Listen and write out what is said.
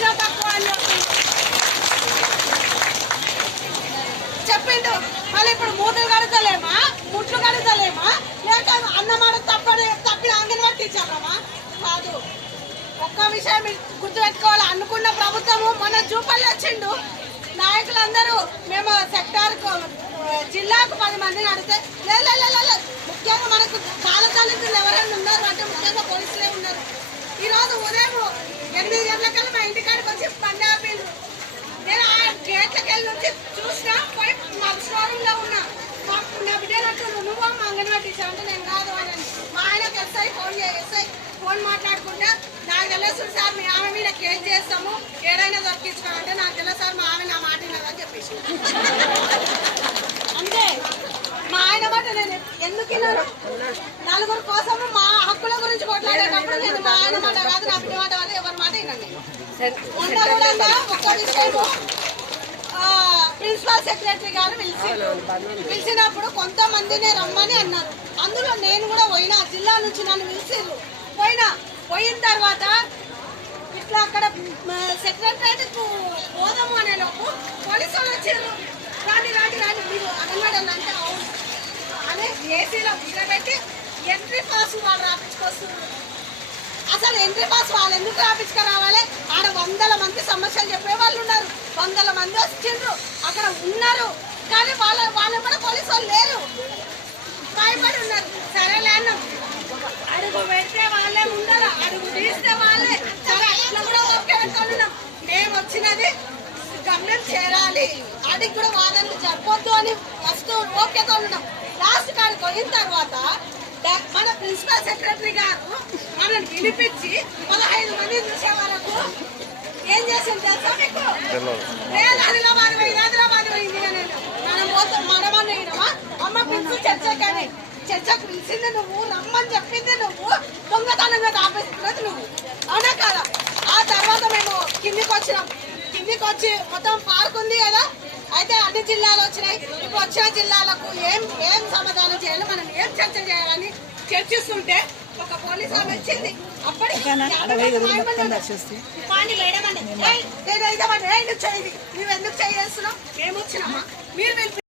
వచ్చినా తక్కువ అని చెప్పిండు. మళ్ళీ ఇప్పుడు మూటలు కడతలేమా, ముట్లు కడతలేమా, లేక అన్నమాట తప్పిన అంగన్వాడీ టీచర్లమా? కాదు. ఒక్క విషయం గుర్తుపెట్టుకోవాలి, అనుకున్న ప్రభుత్వము మొన్న జూపల్లి వచ్చిండు. నాయకులందరూ మేము సెక్టార్ జిల్లాకు 10 మందిని అడిగితే లేదు, ముఖ్యంగా మనకు చాలా దళితులు ఎవరైనా ఉన్నారు అంటే ముఖ్యంగా పోలీసులే ఉన్నారు. ఈరోజు ఉదయం 8 గంటలకల్లా మా ఇంటికాడికి వచ్చి బండి ఆపిండ్రు. నేను ఆ గేట్లకెళ్ళి నుంచి చూసినా, పోయి మా షోరూమ్ లో ఉన్నా. నా బిడ్డనట్టు నువ్వు మా అంగన్వాడీ టీచర్ అంటే నేను కాదు అని. మా ఆయనకు ఎస్ఐ ఫోన్ మాట్లాడుకుంటా, నాకు తెలుసు సార్ మీ ఆమె మీద కేసు చేస్తాము, ఏడైనా దొరికించుకోవాలంటే నాకు తెలుసు సార్ మా ఆమె నా మాట విన్నదని చెప్పేసి. అంతే, మా ఆయన మాట నేను ఎందుకు విన్నాను? నలుగురు కోసము మా హక్కుల గురించి కొట్లాడేటప్పుడు నేను మా ఆయన మాట కాదు, నా బిడ్డ మాట కాదు, ఎవరి మాట వినండి. ఒక్క విషయము, ప్రిన్సిపల్ సెక్రటరీ గారు పిలిచినప్పుడు కొంతమందిని రమ్మని అన్నారు. అందులో నేను కూడా పోయినా, జిల్లా నుంచి నన్ను పిలిచిర్రు. పోయిన తర్వాత ఇట్లా అక్కడ సెక్రటరేట్ పోదాము అనే లోపు పోలీసు వాళ్ళు వచ్చారు. రాండి మీరు అంగన్వాడీ అంటే అవును అనే ఏసీలో కూర్చోబెట్టి ఎంట్రీ పాస్ వాళ్ళు రాపించుకొస్తున్నారు. అసలు ఎంట్రీ పాస్ వాళ్ళు ఎందుకు రాపించుకురావాలి? ఆడ 100 మంది సమస్యలు చెప్పే వాళ్ళు ఉన్నారు, 100 మంది వచ్చిండ్రు, అక్కడ ఉన్నారు. కానీ వాళ్ళ కూడా పోలీసు వాళ్ళు లేరు, భయపడి ఉన్నారు. సరేలే అన్నాం, అడుగు పెడితే వాళ్ళే ఉండాలి, అడుగు తీస్తే వాళ్ళే. సరే అట్లా కూడా ఓకే పెట్టుకున్నాం. మేము వచ్చినది గమ్యం చేరాలి, అడిగి కూడా వాదనలు చెప్పొద్దు అని ఫస్ట్ ఓకేతో ఉన్నాం. లాస్ట్ కాడికి పోయిన తర్వాత మన ప్రిన్సిపల్ సెక్రటరీ గారు మనల్ని పిలిపించి 15 మంది చూసే వరకు ఏం చేసింది తెలుసా మీకు? హైదరాబాద్ పోయింది. మనం పోతాం మనమని అమ్మ పిలిచి చర్చకు పిలిచింది నువ్వు, రమ్మని చెప్పింది నువ్వు, దొంగతనంగా ఆపేస్తున్నది నువ్వు, అవునా కదా? ఆ తర్వాత మేము కిందికి వచ్చి మొత్తం పార్క్ ఉంది కదా, అయితే అన్ని జిల్లాలు వచ్చినాయి. ఇప్పుడు వచ్చిన జిల్లాలకు ఏం సమాధానం చేయాలి, మనం ఏం చర్చ చేయాలని చర్చిస్తుంటే ఒక పోలీసు ఆమె వచ్చింది. అప్పటికి నువ్వు ఎందుకు చేస్తున్నావు? మేము వచ్చినామా? మీరు